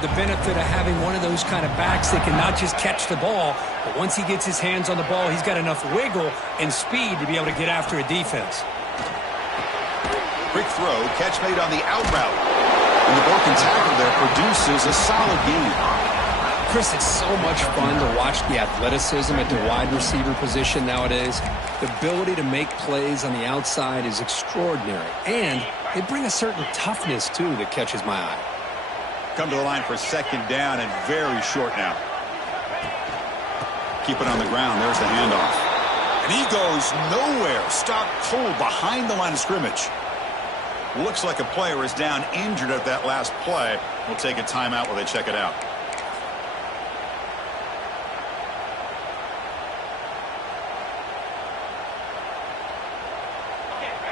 have the benefit of having one of those kind of backs that can not just catch the ball, but once he gets his hands on the ball, he's got enough wiggle and speed to be able to get after a defense. Quick throw, catch made on the out route. And the broken tackle there produces a solid gain. Chris, it's so much fun to watch the athleticism at the wide receiver position nowadays. The ability to make plays on the outside is extraordinary. And they bring a certain toughness, too, that catches my eye. Come to the line for second down and very short now. Keep it on the ground. There's the handoff. And he goes nowhere. Stopped cold behind the line of scrimmage. Looks like a player is down injured at that last play. We'll take a timeout while they check it out.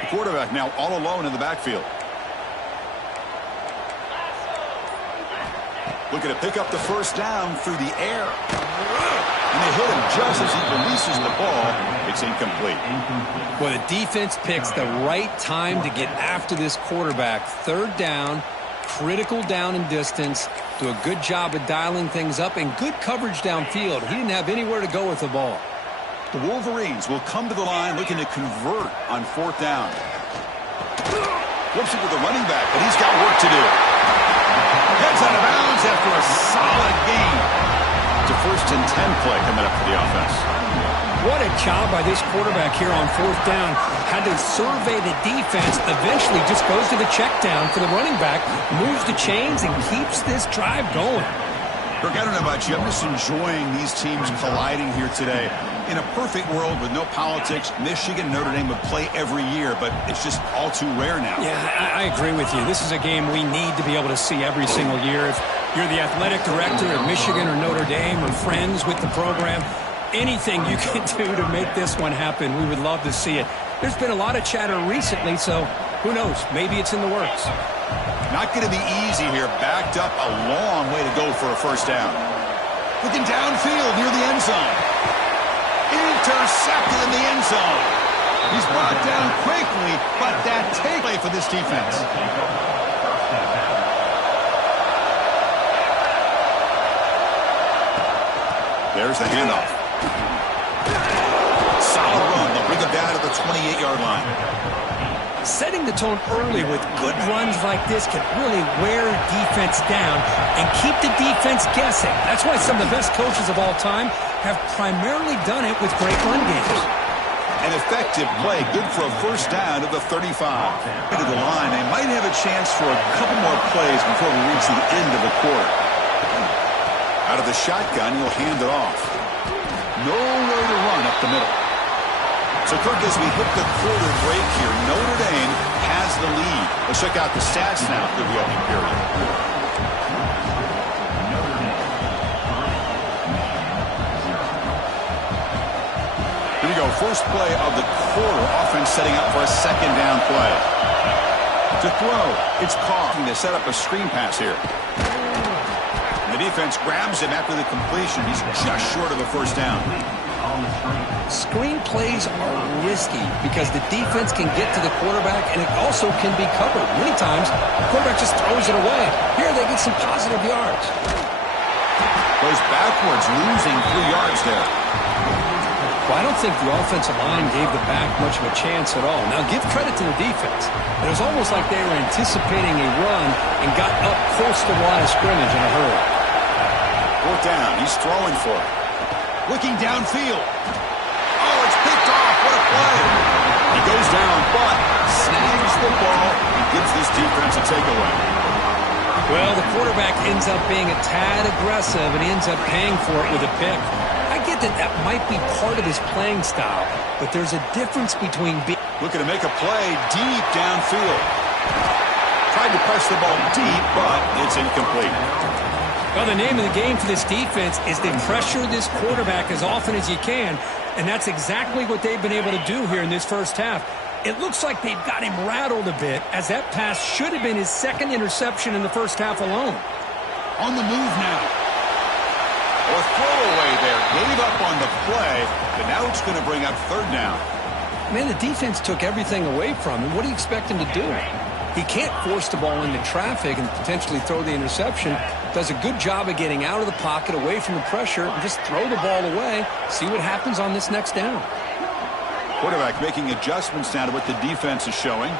The quarterback now all alone in the backfield. Looking to pick up the first down through the air. And they hit him just as he releases the ball. It's incomplete. Well, the defense picks the right time to get after this quarterback. Third down, critical down and distance. Do a good job of dialing things up and good coverage downfield. He didn't have anywhere to go with the ball. The Wolverines will come to the line looking to convert on fourth down. Flips it to the running back, but he's got work to do. Heads out of bounds after a solid gain. It's a 1st and 10 play coming up for the offense. What a job by this quarterback here on fourth down. Had to survey the defense, eventually just goes to the check down for the running back, moves the chains, and keeps this drive going. Kirk, I don't know about you. I'm just enjoying these teams colliding here today. In a perfect world with no politics, Michigan and Notre Dame would play every year, but it's just all too rare now. Yeah, I agree with you. This is a game we need to be able to see every single year. If you're the athletic director at Michigan or Notre Dame or friends with the program, anything you can do to make this one happen, we would love to see it. There's been a lot of chatter recently, so who knows? Maybe it's in the works. Not going to be easy here. Backed up a long way to go for a first down. Looking downfield near the end zone. Intercepted in the end zone. He's brought down quickly, but that takeaway for this defense. There's the handoff. Solid run. They'll bring him down to the 28-yard line. Setting the tone early with good runs like this can really wear defense down and keep the defense guessing. That's why some of the best coaches of all time have primarily done it with great run games. An effective play, good for a first down at the 35. To the line, they might have a chance for a couple more plays before we reach the end of the quarter. Out of the shotgun, he'll hand it off. Nowhere to run up the middle. So, Kirk, as we hit the quarter break here, Notre Dame has the lead. Let's check out the stats now through the opening period. Here we go. First play of the quarter. Offense setting up for a second down play. To throw, it's Carr to set up a screen pass here. And the defense grabs him after the completion. He's just short of a first down. Screen plays are risky because the defense can get to the quarterback and it also can be covered. Many times, the quarterback just throws it away. Here, they get some positive yards. Goes backwards, losing 3 yards there. Well, I don't think the offensive line gave the back much of a chance at all. Now, give credit to the defense. It was almost like they were anticipating a run and got up close to the line of scrimmage in a hurry. Fourth down. He's throwing for it. Looking downfield. Oh, it's picked off. What a play. He goes down, but snags the ball and gives this defense a takeaway. Well, the quarterback ends up being a tad aggressive, and he ends up paying for it with a pick. I get that that might be part of his playing style, but there's a difference between being... Looking to make a play deep downfield. Tried to press the ball deep, but it's incomplete. Well, the name of the game for this defense is to pressure this quarterback as often as you can, and that's exactly what they've been able to do here in this first half. It looks like they've got him rattled a bit, as that pass should have been his second interception in the first half alone. On the move now. Or throwaway there. Gave up on the play, but now it's going to bring up third down. Man, the defense took everything away from him. What do you expect him to do? He can't force the ball into traffic and potentially throw the interception. Does a good job of getting out of the pocket, away from the pressure, and just throw the ball away. See what happens on this next down. Quarterback making adjustments now to what the defense is showing.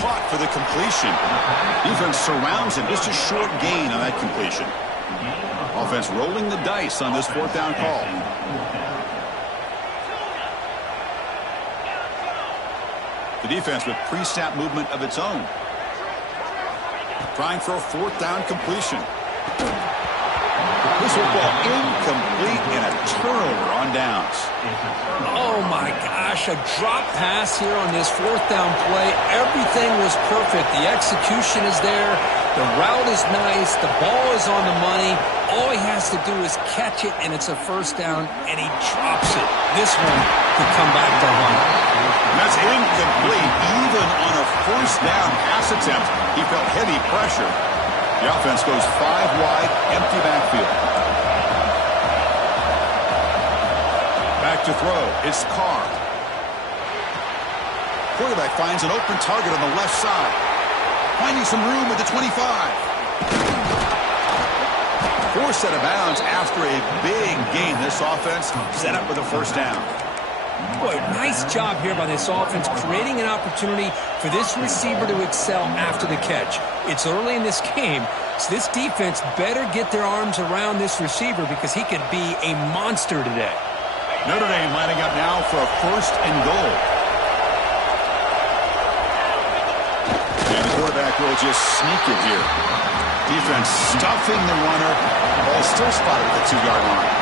Caught for the completion. Defense surrounds him. Just a short gain on that completion. Offense rolling the dice on this fourth down call. The defense with pre-snap movement of its own. Trying for a fourth down completion. This football incomplete and a turnover on downs. Oh my gosh, a drop pass here on this fourth down play. Everything was perfect. The execution is there. The route is nice. The ball is on the money. All he has to do is catch it, and it's a first down, and he drops it. This one could come back to haunt. That's incomplete. Even on a first down pass attempt, he felt heavy pressure. The offense goes 5 wide, empty backfield. Back to throw. It's Carr. Quarterback finds an open target on the left side. Finding some room at the 25. Forced out of bounds after a big gain. This offense set up with a first down. Boy, nice job here by this offense, creating an opportunity for this receiver to excel after the catch. It's early in this game, so this defense better get their arms around this receiver because he could be a monster today. Notre Dame lining up now for a first and goal. And the quarterback will just sneak it here. Defense stuffing the runner. Ball still spotted at the 2-yard line.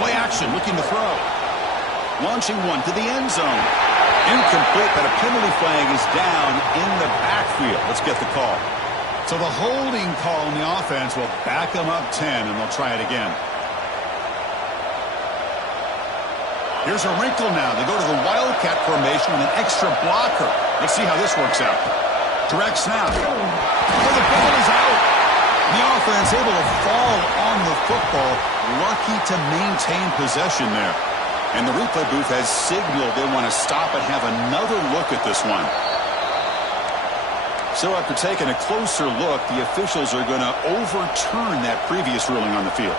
Play action, looking to throw. Launching one to the end zone. Incomplete, but a penalty flag is down in the backfield. Let's get the call. So the holding call on the offense will back them up 10, and they'll try it again. Here's a wrinkle now. They go to the Wildcat formation with an extra blocker. Let's see how this works out. Direct snap. Oh, the ball is out. The offense able to fall on the football. Lucky to maintain possession there. And the replay booth has signaled they want to stop and have another look at this one. So after taking a closer look, the officials are going to overturn that previous ruling on the field.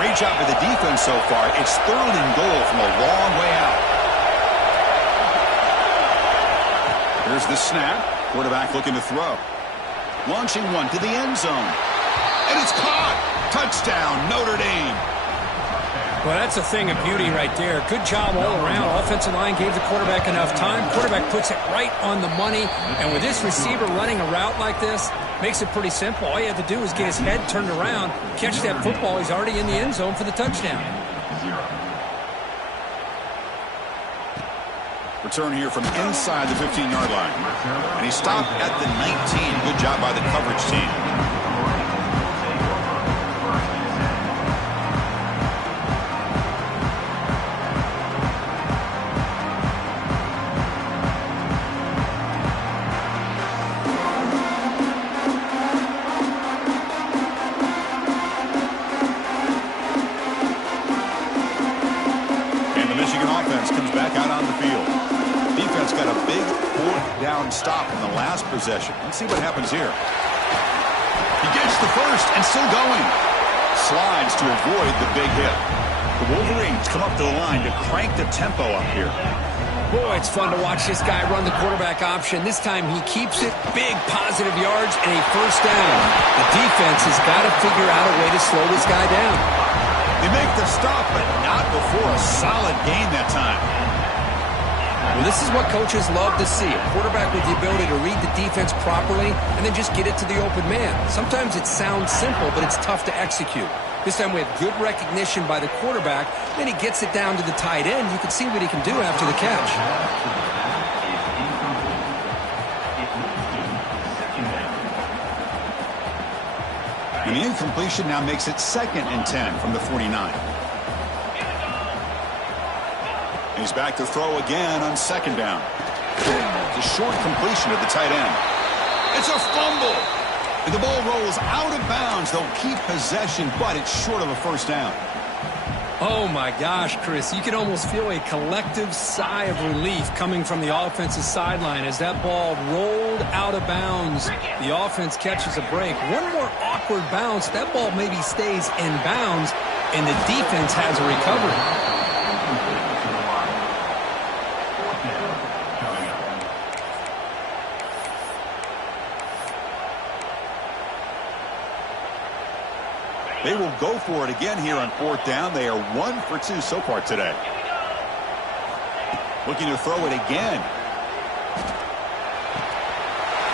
Great job by the defense so far. It's third and goal from a long way out. Here's the snap. Quarterback looking to throw. Launching one to the end zone. And it's caught. Touchdown, Notre Dame. Well, that's a thing of beauty right there. Good job all around. Offensive line gave the quarterback enough time. Quarterback puts it right on the money. And with this receiver running a route like this, makes it pretty simple. All you have to do is get his head turned around, catch that football. He's already in the end zone for the touchdown. Return here from inside the 15-yard line. And he stopped at the 19. Good job by the coverage team. And the Michigan offense comes back out on the field. Defense got a big fourth down stop in the last possession. Let's see what happens here. He gets the first and still going. Slides to avoid the big hit. The Wolverines come up to the line to crank the tempo up here. Boy, it's fun to watch this guy run the quarterback option. This time he keeps it. Big positive yards and a first down. The defense has got to figure out a way to slow this guy down. They make the stop, but not before a solid gain that time. Well, this is what coaches love to see. A quarterback with the ability to read the defense properly and then just get it to the open man. Sometimes it sounds simple, but it's tough to execute. This time we have good recognition by the quarterback. Then he gets it down to the tight end. You can see what he can do after the catch. And the incompletion now makes it 2nd and 10 from the 49. He's back to throw again on 2nd down. It's a short completion at the tight end. It's a fumble. And the ball rolls out of bounds. They'll keep possession, but it's short of a first down. Oh, my gosh, Chris. You can almost feel a collective sigh of relief coming from the offensive sideline as that ball rolled out of bounds. The offense catches a break. One more awkward bounce. That ball maybe stays in bounds, and the defense has a recovery. They will go for it again here on 4th down. They are 1 for 2 so far today. Looking to throw it again.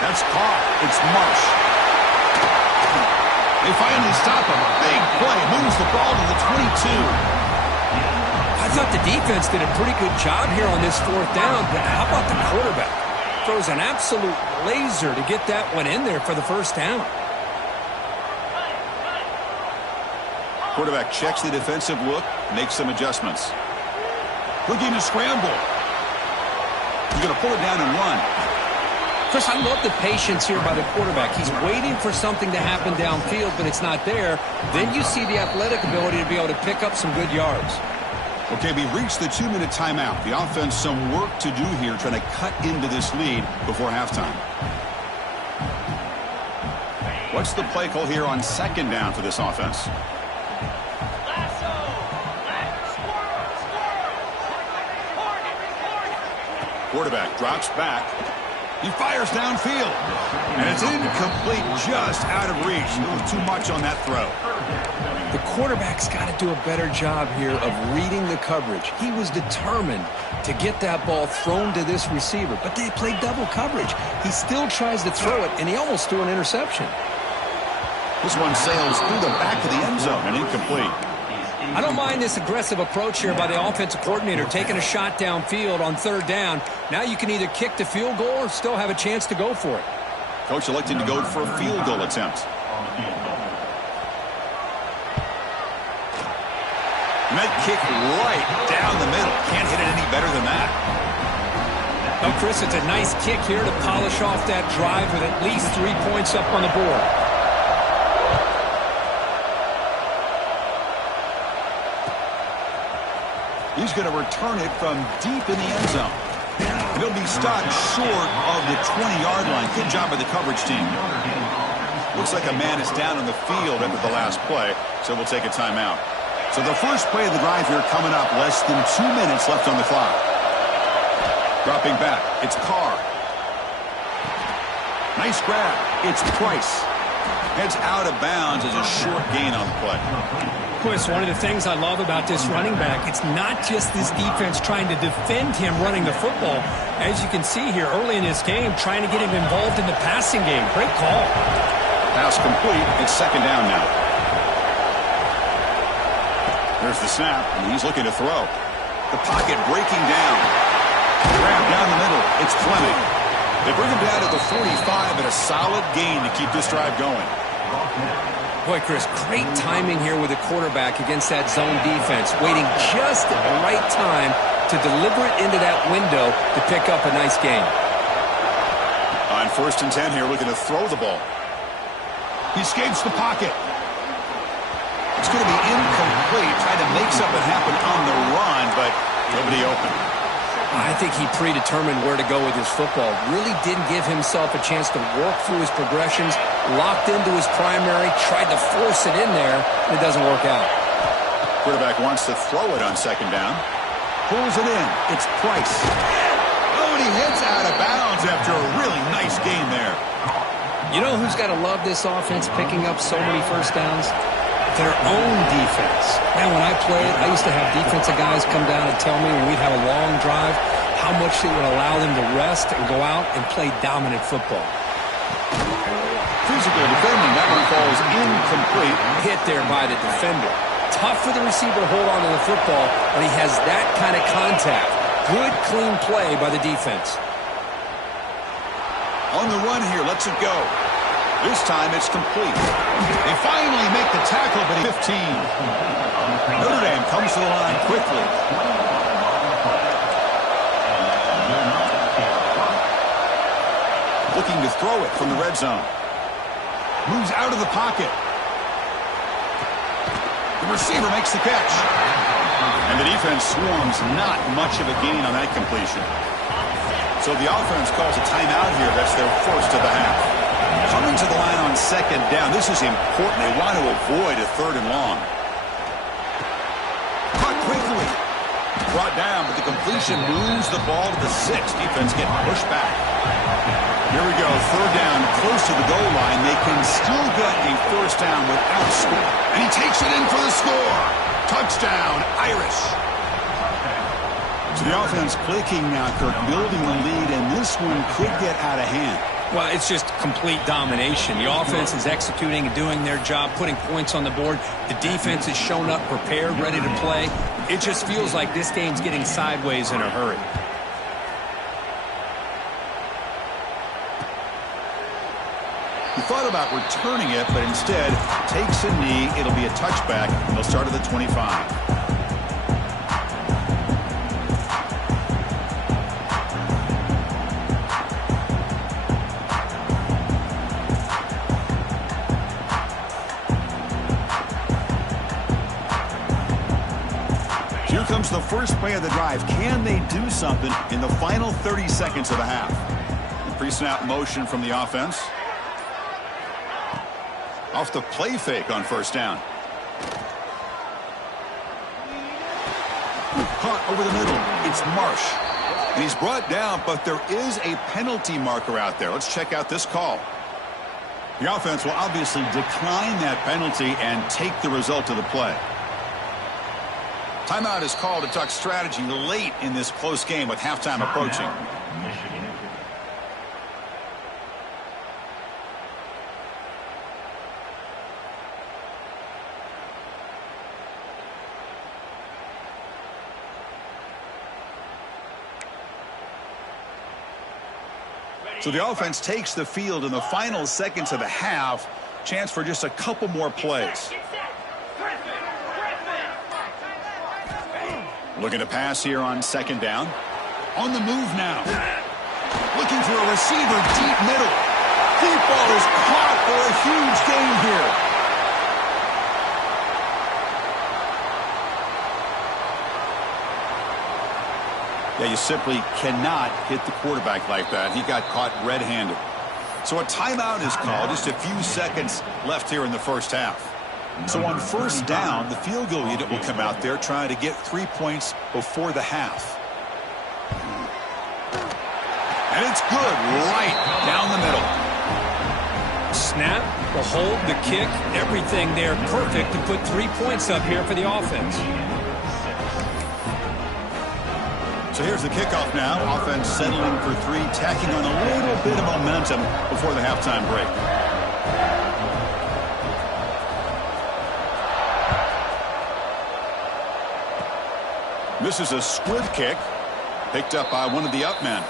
That's caught. It's Marsh. They finally stop him. Big play. Moves the ball to the 22. I thought the defense did a pretty good job here on this 4th down, but how about the quarterback? Throws an absolute laser to get that one in there for the first down. Quarterback checks the defensive look, makes some adjustments. Looking to scramble. He's going to pull it down and run. Chris, I love the patience here by the quarterback. He's waiting for something to happen downfield, but it's not there. Then you see the athletic ability to be able to pick up some good yards. Okay, we've reached the 2-minute timeout. The offense some work to do here, trying to cut into this lead before halftime. What's the play call here on 2nd down for this offense? Quarterback drops back. He fires downfield. And it's incomplete, just out of reach. A little too much on that throw. The quarterback's got to do a better job here of reading the coverage. He was determined to get that ball thrown to this receiver, but they played double coverage. He still tries to throw it, and he almost threw an interception. This one sails through the back of the end zone and incomplete. I don't mind this aggressive approach here by the offensive coordinator, taking a shot downfield on 3rd down. Now you can either kick the field goal or still have a chance to go for it. Coach elected to go for a field goal attempt. And that kick right down the middle. Can't hit it any better than that. Oh, Chris, it's a nice kick here to polish off that drive with at least 3 points up on the board. He's going to return it from deep in the end zone. And he'll be stopped short of the 20-yard line. Good job by the coverage team. Looks like a man is down on the field after the last play, so we'll take a timeout. So the first play of the drive here coming up, less than 2 minutes left on the clock. Dropping back, it's Carr. Nice grab, it's Price. Heads out of bounds as a short gain on the play. Chris, one of the things I love about this running back, it's not just this defense trying to defend him running the football. As you can see here early in this game, trying to get him involved in the passing game. Great call. Pass complete. It's 2nd down now. There's the snap, and he's looking to throw. The pocket breaking down. Grab down the middle. It's Fleming. They bring him down to the 45 and a solid gain to keep this drive going. Boy, Chris, great timing here with the quarterback against that zone defense, waiting just at the right time to deliver it into that window to pick up a nice gain. On 1st and 10 here, looking to throw the ball. He escapes the pocket. It's going to be incomplete, trying to make something happen on the run, but nobody open. I think he predetermined where to go with his football. Really didn't give himself a chance to work through his progressions, locked into his primary, tried to force it in there, and it doesn't work out. Quarterback wants to throw it on 2nd down. Pulls it in. It's Price. Oh, and he heads out of bounds after a really nice gain there. You know who's got to love this offense picking up so many first downs? Their own defense. Man, when I played, I used to have defensive guys come down and tell me when we'd have a long drive how much it would allow them to rest and go out and play dominant football. Physical defending. That one falls incomplete. Hit there by the defender. Tough for the receiver to hold on to the football when he has that kind of contact. Good, clean play by the defense. On the run here, lets it go. This time it's complete. They finally make the tackle, but 15. Notre Dame comes to the line quickly. Looking to throw it from the red zone. Moves out of the pocket. The receiver makes the catch. And the defense swarms, not much of a gain on that completion. So the offense calls a timeout here. That's their first of the half. Coming to the line on second down. This is important. They want to avoid a third and long. Caught quickly. Brought down, but the completion moves the ball to the 6. Defense getting pushed back. Here we go. Third down, close to the goal line. They can still get a first down without score. And he takes it in for the score. Touchdown, Irish. So the offense clicking now, Kirk, building the lead, and this one could get out of hand. Well, it's just complete domination. The offense is executing and doing their job, putting points on the board. The defense has shown up, prepared, ready to play. It just feels like this game's getting sideways in a hurry. He thought about returning it, but instead takes a knee. It'll be a touchback. They'll start at the 25. Here comes the first play of the drive. Can they do something in the final 30 seconds of the half? Pre-snap motion from the offense. Off the play fake on first down. Caught over the middle. It's Marsh. And he's brought down, but there is a penalty marker out there. Let's check out this call. The offense will obviously decline that penalty and take the result of the play. Timeout is called to Duck strategy late in this close game with halftime approaching. So the offense takes the field in the final seconds of the half. Chance for just a couple more plays. Looking to pass here on second down. On the move now. Looking for a receiver deep middle. Deep ball is caught for a huge gain here. Yeah, you simply cannot hit the quarterback like that. He got caught red-handed. So a timeout is called. Just a few seconds left here in the first half. So on first down, the field goal unit will come out there trying to get 3 points before the half. And it's good right down the middle. Snap, the hold, the kick, everything there perfect to put 3 points up here for the offense. So here's the kickoff now. Offense settling for 3, tacking on a little bit of momentum before the halftime break. This is a squib kick picked up by one of the up men.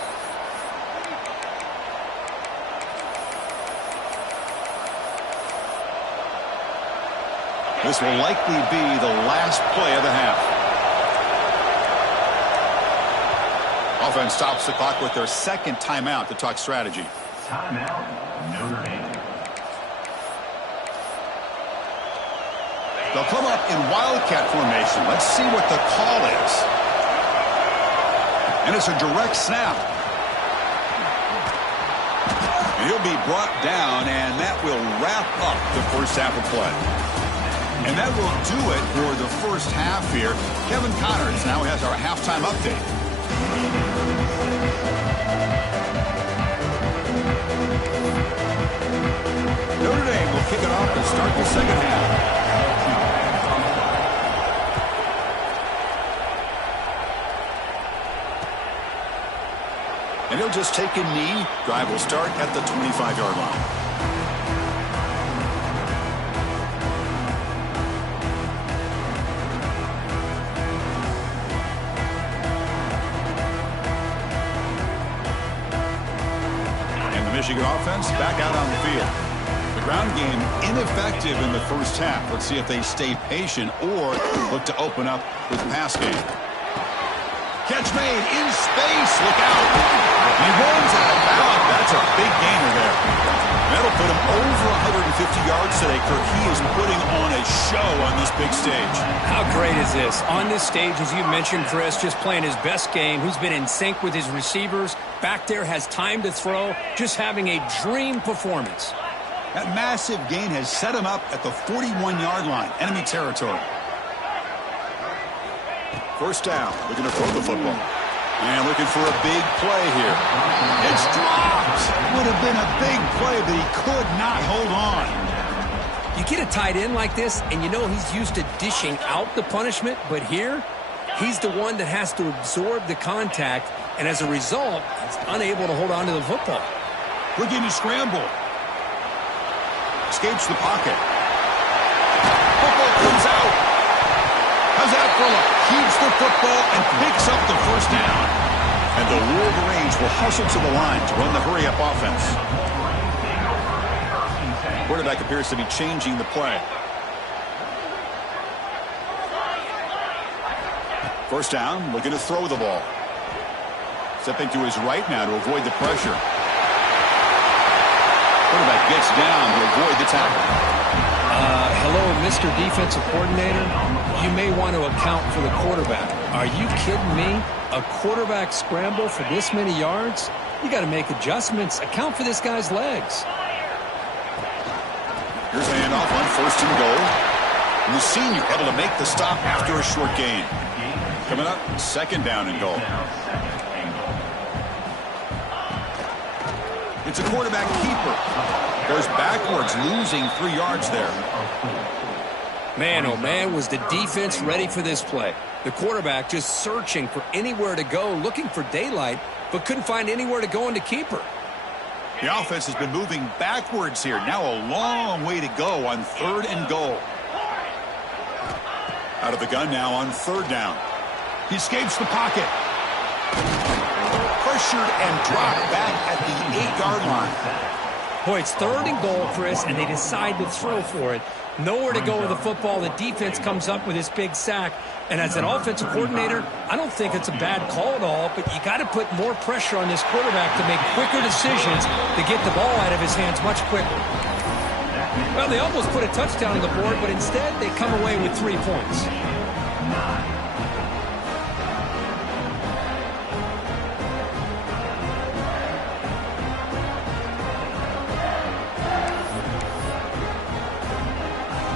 This will likely be the last play of the half. Offense stops the clock with their second timeout to talk strategy. Timeout, Notre Dame. They'll come up in wildcat formation. Let's see what the call is. And it's a direct snap. And he'll be brought down, and that will wrap up the first half of play. And that will do it for the first half here. Kevin Connors now has our halftime update. Notre Dame will kick it off to start the second half. And he'll just take a knee. Drive will start at the 25-yard line. And the Michigan offense back out on the field. The ground game ineffective in the first half. Let's see if they stay patient or look to open up with the pass game. Catch made in space. Look out. He runs out of bounds. That's a big gainer there. That'll put him over 150 yards today, Kirk. He is putting on a show on this big stage. How great is this? On this stage, as you mentioned, Chris, just playing his best game. He's been in sync with his receivers. Back there, has time to throw. Just having a dream performance. That massive gain has set him up at the 41-yard line, enemy territory. First down, looking to throw the football. And looking for a big play here. It's dropped. Would have been a big play, but he could not hold on. You get a tight end like this, and you know he's used to dishing out the punishment, but here, he's the one that has to absorb the contact, and as a result, he's unable to hold on to the football. Looking to scramble. Escapes the pocket. Football comes out. How's that fella? Keeps the football and picks up the first down. And the Wolverines will hustle to the line to run the hurry-up offense. Quarterback appears to be changing the play. First down, looking to throw the ball. Stepping to his right now to avoid the pressure. Quarterback gets down to avoid the tackle. Hello, Mr. Defensive Coordinator. You may want to account for the quarterback. Are you kidding me? A quarterback scramble for this many yards? You got to make adjustments. Account for this guy's legs. Here's a handoff on first and goal. And the senior able to make the stop after a short gain. Coming up, second down and goal. It's a quarterback keeper. Goes backwards, losing 3 yards there. Man, oh man, was the defense ready for this play. The quarterback just searching for anywhere to go, looking for daylight, but couldn't find anywhere to go into keeper. The offense has been moving backwards here. Now a long way to go on third and goal. Out of the gun now on third down. He escapes the pocket. Pressured and dropped back at the 8-yard line. Boy, it's third and goal, Chris, and they decide to throw for it. Nowhere to go with the football. The defense comes up with this big sack. And as an offensive coordinator, I don't think it's a bad call at all, but you got to put more pressure on this quarterback to make quicker decisions to get the ball out of his hands much quicker. Well, they almost put a touchdown on the board, but instead they come away with 3 points.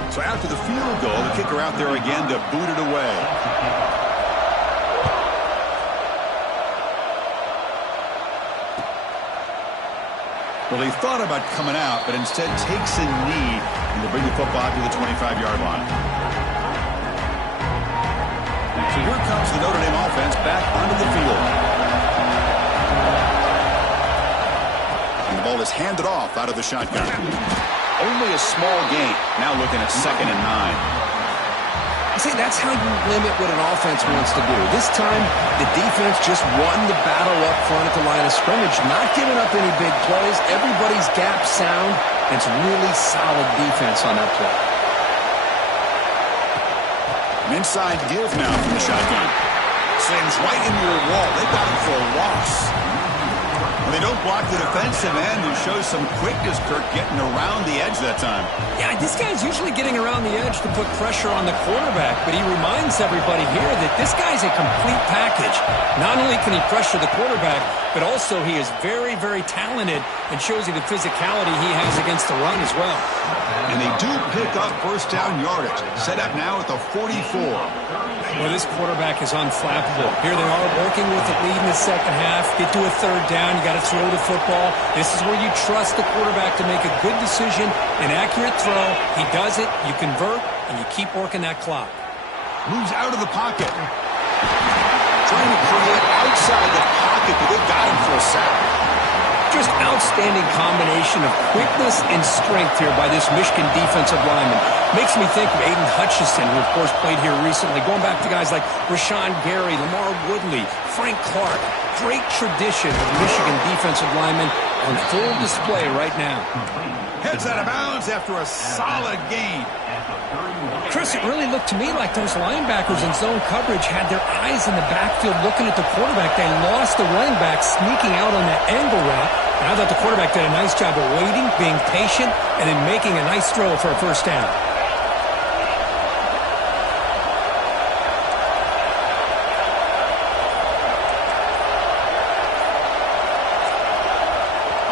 So after the field goal, the kicker out there again to boot it away. Well, he thought about coming out, but instead takes a knee and to bring the football to the 25-yard line. So here comes the Notre Dame offense back onto the field. And the ball is handed off out of the shotgun. Only a small gain. Now looking at 2nd and 9. See, that's how you limit what an offense wants to do. This time, the defense just won the battle up front at the line of scrimmage, not giving up any big plays. Everybody's gap sound. It's really solid defense on that play. An inside give now from the shotgun. Slams right into your wall. They got him for a loss. They don't block the defensive end and shows some quickness, Kirk, getting around the edge that time. Yeah, this guy's usually getting around the edge to put pressure on the quarterback, but he reminds everybody here that this guy's a complete package. Not only can he pressure the quarterback, but also he is very, very talented and shows you the physicality he has against the run as well. And they do pick up first down yardage. Set up now at the 44. Well, this quarterback is unflappable. Here they are working with the lead in the second half. Get to a third down. You got to throw the football. This is where you trust the quarterback to make a good decision, an accurate throw. He does it, you convert, and you keep working that clock. Moves out of the pocket. Trying to create outside the pocket, but they got him for a sack. Just outstanding combination of quickness and strength here by this Michigan defensive lineman. Makes me think of Aiden Hutchinson, who, of course, played here recently. Going back to guys like Rashawn Gary, Lamar Woodley, Frank Clark. Great tradition of Michigan defensive linemen on full display right now. Heads out of bounds after a solid gain. Chris, it really looked to me like those linebackers in zone coverage had their eyes in the backfield looking at the quarterback. They lost the running back sneaking out on that angle route. And I thought the quarterback did a nice job of waiting, being patient, and then making a nice throw for a first down.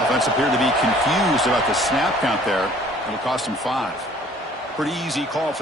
Offense appeared to be confused about the snap count there. It'll cost him 5. Pretty easy call for